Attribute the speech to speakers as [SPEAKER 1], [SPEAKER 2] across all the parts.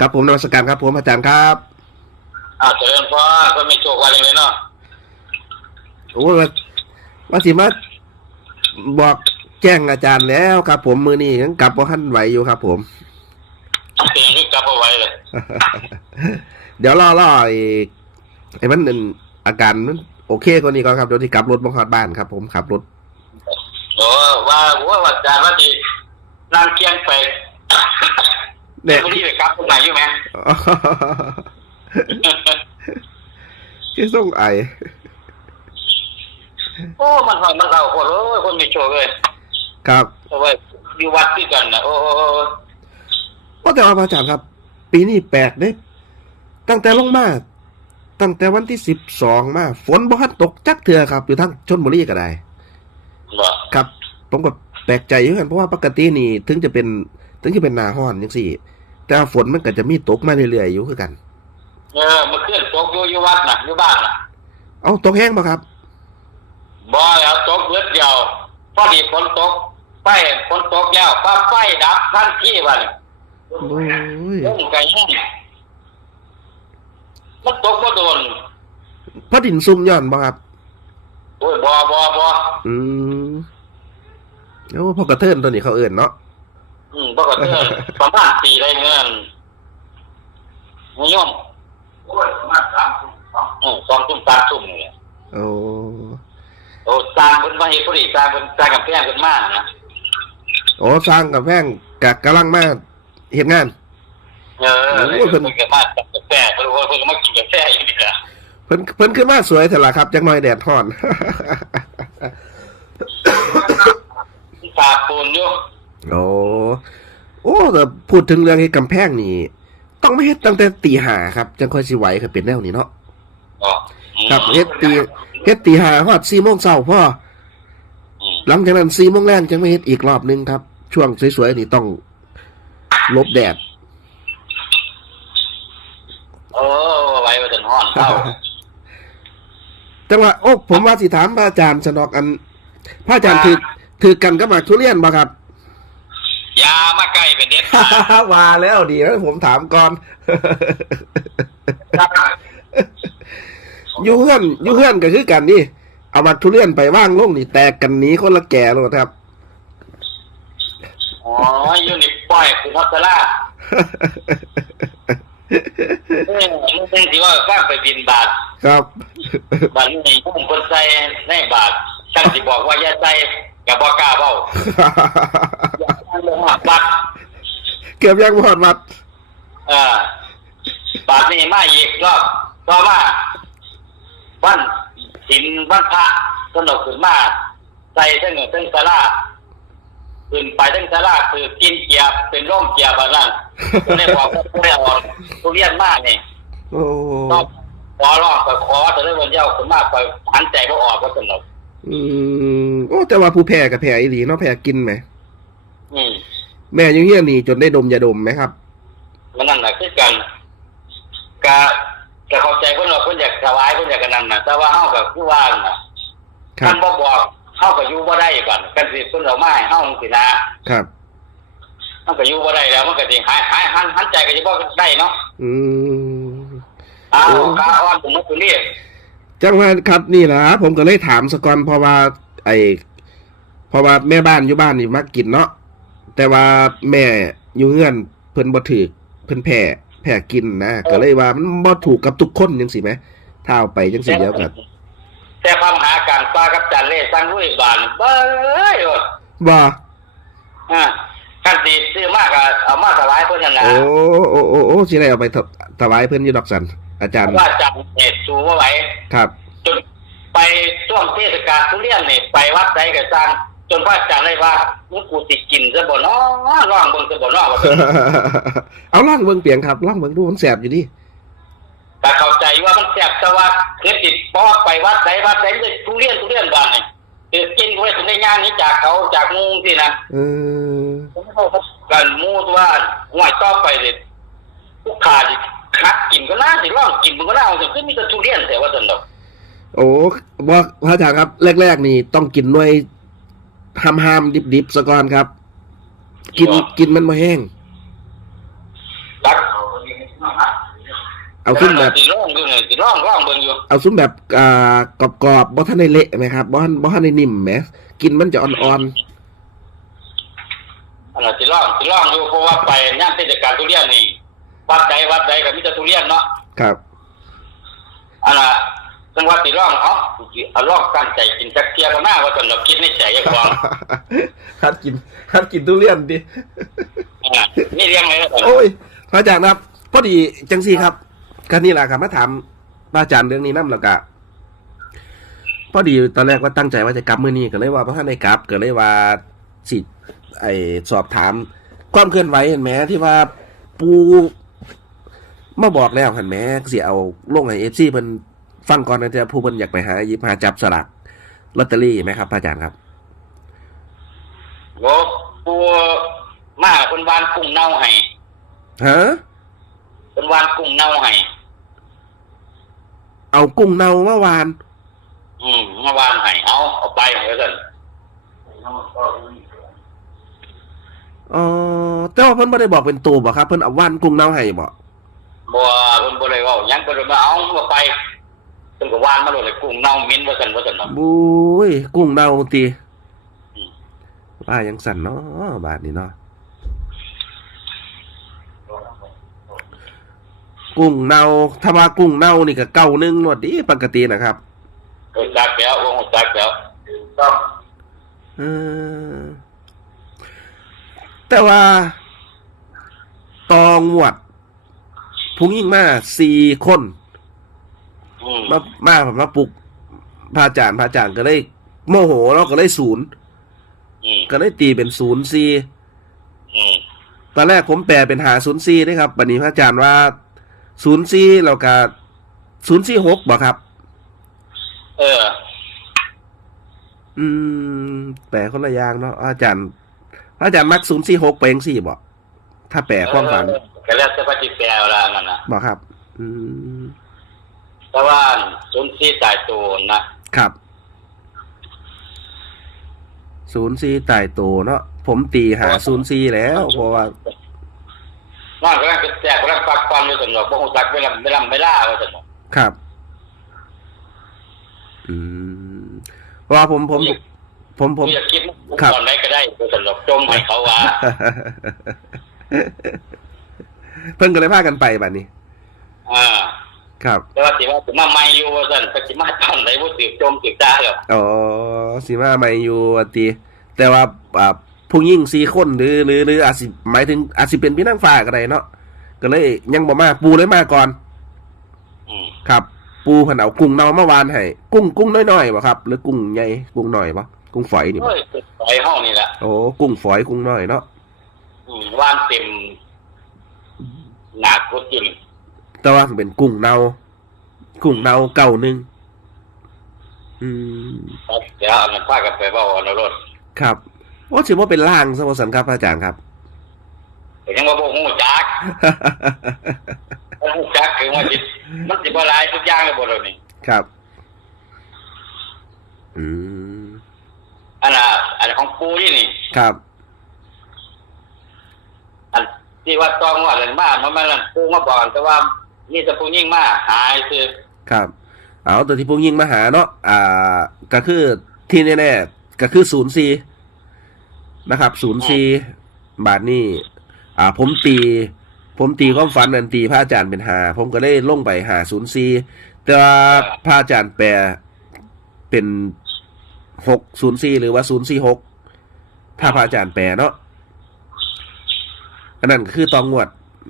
[SPEAKER 1] ครับผมนมัสการครับผมอาจารย์ครับ
[SPEAKER 2] อ่าเจริญพรก็มีโชควันเลยเนาะ
[SPEAKER 1] โอ้ยว่าว่าสิมาบอกแจ้งอาจารย์แล้วครับผมมือนี้ยังกลับว่าขั้นไหวอยู่ครับ ผม
[SPEAKER 2] เตียงที่กลับเอาไว้เลย
[SPEAKER 1] เดี๋ยวรอรอไอ้ไอ้มันนั่นอาการมันโอเคกว่านี้ก่อนครับเดี๋ยวที่กลับรถบังคับบ้านครับ ผมขับรถ
[SPEAKER 2] โอ้ว่าว่าว่าอาจารย์ว่าดีนั่งเคียงไป
[SPEAKER 1] เนี่ย
[SPEAKER 2] ไม่ได้ไปกลับตรงไหนอยู่ไหม
[SPEAKER 1] ที่ส่งไอ
[SPEAKER 2] โอ้ มันหอยมันเราคนโอ้ยคนมีโชคเลย
[SPEAKER 1] ครับ
[SPEAKER 2] เพราะว่าอยู่วัดที่กันนะโอ้โอ้โอ้
[SPEAKER 1] ว่าแต่ว่าพระอาจารย์ครับ ปีนี้แปลกเด้ตั้งแต่ลงมาตั้งแต่วันที่สิบสองมา ฝนบ่ทันตกจักเถื่อครับ อยู่ทั้งชนบุรีก็ได้
[SPEAKER 2] บ่
[SPEAKER 1] ครับ ผมก็แปลกใจอยู่กันเพราะว่าปกตินี่ ถึงจะเป็น ถึงจะเป็นหนาห้อนจังซี่ แต่ว่าฝนมันก็จะมีตกมาเรื่อยๆอยู่คือกัน
[SPEAKER 2] เออเมื่อคืนตกอยู่อยู่วัดน่ะอยู่บ้านน่ะ
[SPEAKER 1] เอาตกแห้งบ่ครับ
[SPEAKER 2] บ่แล้วตกเลือดเดียวพอดีฝนตกไฟฝนตกแล้วฟ้าไฟดับทันทีวัน
[SPEAKER 1] โอ้ย
[SPEAKER 2] เรื่องไก่แห้งมันตกบ่โดน
[SPEAKER 1] พระดินซุ่มย้อนบ่ครับ
[SPEAKER 2] โอ้ยบ่บ่บ่
[SPEAKER 1] อืมโอ้พอกระเทินตัวนี้เขาเอื่นเนาะ
[SPEAKER 2] อืมบ่ก็เทื่อประมาณปีได้เงินนิยมโอ้ยประมาณสามทุ่มอืมสองทุ่มสามทุ่มนี่แหละ
[SPEAKER 1] โอ้
[SPEAKER 2] โอ้สร้างเพิ่นมาเฮ็ดพอดีสร้างเพิ่นสร้างกำแพงเพิ่นมานะ
[SPEAKER 1] โอ้สร้างกับแพงกะกำลังมาเห็นงาน
[SPEAKER 2] เออ
[SPEAKER 1] โอ้ยเพิ่
[SPEAKER 2] เพิ่
[SPEAKER 1] น
[SPEAKER 2] นก็มากินกาแฟเพิ่นว่าเพิ่นก็มากินกาแฟอยู่นี่แหละ
[SPEAKER 1] เพิ่นเพิ่นขึ้นมาสวยเถอะล่ะครับจักหน่อยแดดฮ้อน
[SPEAKER 2] ตาปูนอยู่
[SPEAKER 1] โอ้ โอ้แต่พูดถึงเรื่องไอ้กำแพงนี่ ต้องไม่เฮ็ดตั้งแต่ตีห้าครับ จังค่อยสิไหวครับเป็นแนวนี้เนาะ
[SPEAKER 2] อ๋อ
[SPEAKER 1] ครับเฮ็ดตีเฮ็ดตีห้าฮอด4โมงเช้าพ่อ
[SPEAKER 2] อืม
[SPEAKER 1] หลังจากนั้น4โมงแรงจังไม่เฮ็ดอีกรอบหนึงครับ ช่วงสวยๆนี่ต้องหลบแดด
[SPEAKER 2] โอ้ไว้ว่าจนฮ้อนเข้า
[SPEAKER 1] จังหวะโอ้ผมว่าสิถามพระอาจารย์สนอกอันพระอาจารย์ถือถือกันกับหมากทุเรียนบ่ครับ
[SPEAKER 2] อ ย่ามาใกล้เป็นเด็ดขาด
[SPEAKER 1] ว่าแล้วดีแล้วผมถามก่อนอยู่เพื่อนอยู่เพื่อนก็คือกันนี่เอาหมากทุเรียนไปว่างลงนี่แตกกันหนีคนละแก่เลยครับ
[SPEAKER 2] อ๋ออยู่นี่ปล่อยคุณพัชราเออมึงเป็นสิว่าฟ้าไปบินบาท
[SPEAKER 1] ครับ
[SPEAKER 2] บาทนี่ผมคนใส่ในบาทฉันสิบอกว่าอย่าใส่กับบ่กล้าเว้าอ ย่าใส่ลงมาบัด
[SPEAKER 1] เกือบยังหมดวัด
[SPEAKER 2] เออบาทนี่มาอีกรอบต่อมาวันศิลวันพระสนุกขึ้นมาใส่ทั้งหนึ่งทั้งสลาขึ้นไปทั้งสลาคือกินเกียบเป็นร่มเกียบอะไรนั่นก็ได้บอกว่าผู้ได้ออกทุเรียนมากนี่
[SPEAKER 1] โอ้
[SPEAKER 2] ต้องขอร้องไปขอแต่ได้วันเดียวขึ้นมาไปหันใจบ่ออกก็สนุก
[SPEAKER 1] อืมโอ้แต่ว่าผู้แพ้กับแพ้อีหลีเนาะแพ้กินไหม
[SPEAKER 2] อืม
[SPEAKER 1] แม่อยังเฮี้ยนี่จนได้ดมยาดมไหมครับ
[SPEAKER 2] มันนั่นแหละคือกันกะกะเข้าใจเพิ่นว่าเพิ่นอยากถวายเพิ่นอยากกันนั่นน่ะแต่ว่าเฮาก็คือว่าน่ะ
[SPEAKER 1] ครั
[SPEAKER 2] ท่า
[SPEAKER 1] บ
[SPEAKER 2] นบ่บอกเฮาก็อยู่บ่ได้บัดกันสิเพิ่นเอามาให้เฮาจังซี่นะครับ เฮาก็อยู่บ่ได้แล้วมันก็สิหายหายหันหันใจก็สิบ่ได้เนาะ
[SPEAKER 1] อืม
[SPEAKER 2] อ้าว
[SPEAKER 1] โอ้
[SPEAKER 2] กาอ่อนผมมันนี่
[SPEAKER 1] จังว่าครับนี่แหละผมก็เลยถามสกอนเพราะว่า ไอเพราะว่าแม่บ้านอยู่บ้านนี่มักกินเนาะ แต่ว่าแม่อยู่เงื่อนเพิ่นบ่ถือเพิ่นแพ้แพ้กินนะก็เลยว่ามันบ่ถูกกับทุกคนจังสิไหมถ้าเอาไปจังสิเดียวกัน
[SPEAKER 2] แต่ความหาการฟ้ากับจันเล่สร้างด้วยบานเบ้ยโอ้ย
[SPEAKER 1] บ่
[SPEAKER 2] อ่าคันสิซื้อมากก็เอามาถวายเพิ่นนั่นน่ะ
[SPEAKER 1] โอ้โอ้โอ้โอ้สิได้เอาไปถถวายเพิ่นอยู่ดอกสันอาจารย์
[SPEAKER 2] ว่าจับเหตุสูงบ่ไหว
[SPEAKER 1] ครับ
[SPEAKER 2] จนไปช่วงเทศกาลทุเรียนนี่ไปวัดใดก็สร้าง จนพระอาจารย์เลยว่ามึงกูสิกินซะบ่เนาะร้องเบิ่งซะบ่เนาะว่าซั่น
[SPEAKER 1] เอาล่างเบิ่งเปียงครับล่างเบิ่งดูมันแสบอยู่ดิ
[SPEAKER 2] แต่เข้าใจว่ามันแซ่บแต่ว่าเคยติดปอไปวัดใดวัดใดเลยทุเรียนทุเรียนบ้านนี่คือกินไว้ถึงได้ย่างนี้จากเขาจากหมุงที่นะ
[SPEAKER 1] เออ
[SPEAKER 2] กันหมูว่าห่วยต่อไปเลยผู้ขาดิคัดกินก็น่าสิร้องกินมันก็น่าเอาแต่คือมีแต่ทุเรียนแต่ว่าซั่นดอก
[SPEAKER 1] โอ้บอกพระอาจารย์ครับ แรก ๆ นี่ต้องกินหน่วย หามหามดิบดิบๆซะก่อนครับ กินกินมันมาแห้ง
[SPEAKER 2] รัก
[SPEAKER 1] เอาซุ้มแบบ
[SPEAKER 2] สิร่องอยู่นี่สิร่องร่องเบิ่งอยู่
[SPEAKER 1] เอาซุ้มแบบอ่ากรอบๆบ่ทันได้เละไหมครับบ่ทันบ่ทันได้นิ่มแหมกินมันจะอ่อน
[SPEAKER 2] อันนั้นสิร่องสิร่องอยู่เพราะว่าไปย่านเทศกาลทุเรียนนี่วัดใดวัดใดก็มีแต่ทุเรียนเนาะ
[SPEAKER 1] ๆครับ
[SPEAKER 2] อันน่ะ จังหวัดสิร่องเอ้าสิเอาร่องตั้งใจกินจักเที่ยก็มาว่าซั่นดอกคิดในใจอย่าควาง
[SPEAKER 1] หัดกินหัดกินทุเรียนดิ
[SPEAKER 2] อ่านี่เรียงไว้แล้วกัน
[SPEAKER 1] โอ้ยพระอาจารย์ครับ พอดีจังซี่ครับก็นี่แหละครับมาถามพระอาจารย์เรื่องนี้นํแล้วก็พอดีตอนแรกว่าตั้งใจว่าจะกลับมื้อนี้ก็เลยว่าพระท่านได้กลับก็เลยว่าสิไอสอบถาม ความเคลื่อนไหวเห็นไหมที่ว่าปูมาบอกแล้วเห็นไหมสิเอาลงให้ FC เพิ่น ฟังก่อนนะจะผู้เพิ่นอยากไปหาหยิบหาจับสลากลอตเตอรี่ไหมครับพระอาจารย์ครับ
[SPEAKER 2] โอ้ปูมาเพิ่นวานกุ้งเน่าให้
[SPEAKER 1] ฮะ
[SPEAKER 2] เพิ่นวานกุ้งเน่าให้
[SPEAKER 1] เอากุ้งเน่ามาวาน
[SPEAKER 2] อืมมาวานให้เอาเอาไปว่าซั่น
[SPEAKER 1] อ๋อแต่ว่าเพิ่นบ่ได้บอกเป็นตัวบ่ครับ เพิ่นเอาว่านกุ้งเน่าให้บ่
[SPEAKER 2] บ่เพิ่นบ่ได้เว้าหยังเพิ่นมาเอามาไป เพิ่นก็วานมาโลดเลยกุ้งเน่าเหม็นว่าซั่นว่าซั่นเนาะ
[SPEAKER 1] บุ้ยกุ้งเน่าติ
[SPEAKER 2] อืม
[SPEAKER 1] ว่ายังสั่นเนาะบาดนี้เนาะกุ้งเน่าถ้าว่ากุ้งเน่านี่ก็เก้าหนึงหนวดดีปกตินะครับ
[SPEAKER 2] เพิ่นจักแล้ววงจักแล้วต้อง
[SPEAKER 1] เออแต่ว่าตองหวดพุงยิ่งมาสี่คน
[SPEAKER 2] อื ม
[SPEAKER 1] มามาผมมาปลุกพระอาจารย์พระอาจารย์ก็เลยโมโหแล้วก็เลยศูนย์
[SPEAKER 2] อืม
[SPEAKER 1] ก็เลยตีเป็นศูนย์ซี
[SPEAKER 2] อืม
[SPEAKER 1] ตอนแรกผมแปลเป็นหาศูนย์ซีด้วยครับบัดนี้พระอาจารย์ว่าศูนย์ซีเราก็ศูนย์ซีหกบ่ครับ
[SPEAKER 2] เออ
[SPEAKER 1] อืม แปลคนละอย่างเนาะอาจารย์พระอาจารย์มักศูนย์ซีหกไปยังสี่บ่ถ้าแปลความฝัน
[SPEAKER 2] เออก็แล้วแต่ปฏิแปลเอาละนั่นน่ะ
[SPEAKER 1] บ่ครับ อืม
[SPEAKER 2] แต่ว่าจนที่ตายตัวนะครับ
[SPEAKER 1] ศูนย์ซีตายโตเนาะผมตีหาศูนย์ซีแล้ว เพราะว่า
[SPEAKER 2] นอนกำลังแจกกำลังปักความอยู่ซั่นเนาะบ่ฮู้จักเวลาเวลาเวลาว่าซั่นเนาะ
[SPEAKER 1] ครับ อืมเพราะว่าผมผม ผมผม
[SPEAKER 2] อยากคิด
[SPEAKER 1] ครับ
[SPEAKER 2] ตอนไหนก็ได้ว่าซั่นเนาะจมให้เขาว่า
[SPEAKER 1] เพิ่นก็เลยพากันไปบัดนี้
[SPEAKER 2] อ่า
[SPEAKER 1] ครับ
[SPEAKER 2] แต่ว่าสิว่าสิมาใหม่อยู่ว่าซั่นไปสิมาตอนไหนบ่สิจมสิตาแล้ว
[SPEAKER 1] อ๋อสีมาไม่อยู่ว่าติแต่ว่าอ่าผู้หญิงสี่คนหรือหรือหรืออาจสิหมายถึงอาจสิเป็นพี่นางฟ้าก็ได้เนาะก็เลยยังบ่มาปูเลยมาก่อน
[SPEAKER 2] อืม
[SPEAKER 1] ครับ ปูเพิ่นเอากุ้งเน่ามาวานให้กุ้งกุ้งน้อยๆบ่ครับ หรือกุ้งใหญ่กุ้งน้อยบ่กุ้งฝอยนี่บ่
[SPEAKER 2] เฮ้ยปล่อยห้องนี่แหละ
[SPEAKER 1] โอ้กุ้งฝอยกุ้งน้อยเนาะ
[SPEAKER 2] อืมว่านเต็มหนักกดอยู่นี่
[SPEAKER 1] แต่ว่าเป็นกุ้งเน่ากุ้งเน่าเก่าหนึงอืม
[SPEAKER 2] ครับเดี๋ยวเอาเงินพากันไปเว้าเอารถ
[SPEAKER 1] ครับว่าถือว่าเป็นล่างสมสันครับอาจารย์ครับ
[SPEAKER 2] แต่ยังว่าบ่ฮู้จักบ่ฮู้จักคือว่าสิมันสิบ่หลายทุกอย่างเลยบ่เดี๋ยวนี้
[SPEAKER 1] ครับ อืม
[SPEAKER 2] อันน่ะอันของปูนี่นี่
[SPEAKER 1] ครับ
[SPEAKER 2] อันที่ว่าต้องว่าอะไรมามันมันนั่นปูมาบอกแต่ว่า นี่จะปูยิ่งมาหายคือ
[SPEAKER 1] ครับ เอาตัวที่พวกยิงมาหาเนาะอ่า ก็คือที่แน่ๆก็คือศูนย์ซีนะครับศูนย์ซีบาทนี่อ่า ผมตี ผมตีความฝันนันตีพระอาจารย์เป็นหา ผมก็เลยลงไปหาศูนย์ซีแต่ว่าพระอาจารย์แปลเป็นหกศูนย์ซีหรือว่าศูนย์ซีหกถ้าพระอาจารย์แปลเนาะอันนั้นคือตองงวด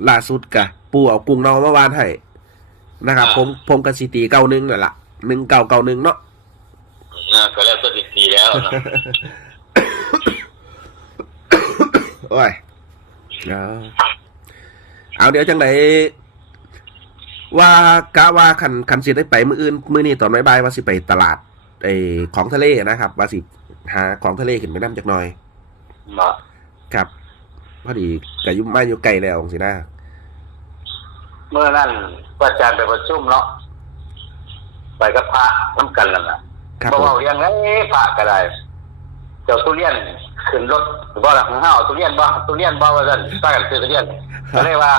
[SPEAKER 1] ล่าสุดกะปูเอากุ้งเนอมาวานให้นะครับ ผมผมกับซีตีเก้าหนึ่งนั่นแหละหนึ่งเก้าเก้าหนึ่งเนาะ
[SPEAKER 2] เออก็แล้วตัวดีๆแล้วนะ
[SPEAKER 1] โอ้ยเอาเอาเดี๋ยวจังไหนว่ากะว่าคันคันสิได้ไปมืออื่นมือนี้ตอนบ่ายๆว่าสิไปตลาดไอของทะเลนะครับ ว่าสิหาของทะเลขึ้นไปน้ำจากหน่อย
[SPEAKER 2] มา
[SPEAKER 1] ครับ พอดีกับยุมาอยู่ไกลแล้วสินะ
[SPEAKER 2] เมื่อนั้นพระอาจารย์ไปประชุมเนาะไปกับพระน้ำกันแล้วนะครับเพราะ
[SPEAKER 1] ผ
[SPEAKER 2] ว่ามเรื่องไรพระก็ได้แจ้าทุเรียนขึ้นรถบ่ล่ะของเฮาเอาทุเรียนบ่ทุเรียนบ่ว่าซั่นป้ากันซื้อทุเรียนก็เลยว่า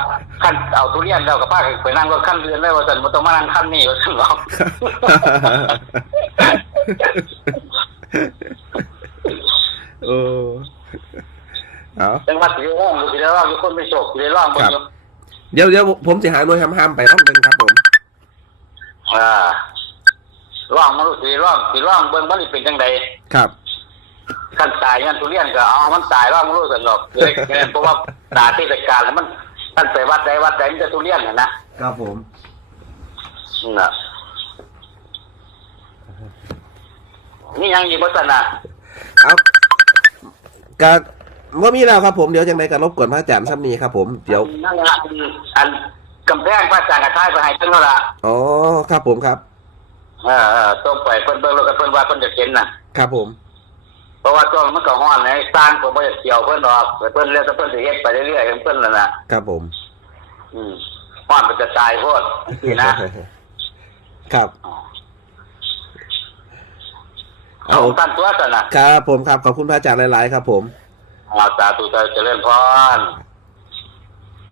[SPEAKER 2] คันเอาทุเรียนแล้วก็ป้ากันไปนั่งรถคันอื่นเลยว่าซั่นบ่ต้องมานั่งคันนี้ว่าซั่นหรอก
[SPEAKER 1] เออ เอา
[SPEAKER 2] จังหวัดสิได้ร้องสิได้ร้องมีคนไปโศกสิได้ร้องเบิ่งอยู่
[SPEAKER 1] เดี๋ยวเดี๋ยวผมจะหาหน่วยห้ามๆไปร่องเป็นครับผม
[SPEAKER 2] อ่าร้องมันรู้สิร้องสิร้องเบิ่งมันสิเป็นจังได
[SPEAKER 1] ครับ
[SPEAKER 2] คันตายงั้นทุเรียนก็เอามันตายร้องมันรู้ซั่นหรอกเลยเพราะว่าตาเทศกาลแล้วมันท่านไปวัดใดวัดใดมันจะทุเรียนน่ะนะครับ
[SPEAKER 1] ผม
[SPEAKER 2] น่ะนี่ยังอยู่บ่ซั่นน่ะ
[SPEAKER 1] เอากะ ว่ามีแล้วครับผมเดี๋ยวจังไดก็รบกวนพระอาจารย์ซ้ำนี้ครับผมเดี๋ยว
[SPEAKER 2] นั่นละอันอันกำแพงพระอาจารย์กระทายไปให้เพิ่นแล้วล่ะ
[SPEAKER 1] อ๋อครับผมครับ
[SPEAKER 2] เออเออต้องไปเพิ่นเบิ่งแล้วก็เพิ่นว่าเพิ่นจะเห็นน่ะ
[SPEAKER 1] ครับผม
[SPEAKER 2] เพราะว่าช่วงมันก็ฮ้อนไงสร้างก็บ่ได้เกี่ยวเพิ่นดอกแต่เพิ่นเรียกแต่เพิ่นสิเฮ็ดไปเรื่อยๆของเพิ่นนั่นน่ะ
[SPEAKER 1] ครับผม
[SPEAKER 2] อืมฮ้อนมันจะตายโพดนี่นะ
[SPEAKER 1] ครับ
[SPEAKER 2] เอา
[SPEAKER 1] เอา
[SPEAKER 2] ท่านตัวซั่นน่ะ
[SPEAKER 1] ครับผมครับขอบคุณพระอาจารย์หลาย ๆ ครับผม
[SPEAKER 2] อาสาธุเจริญพร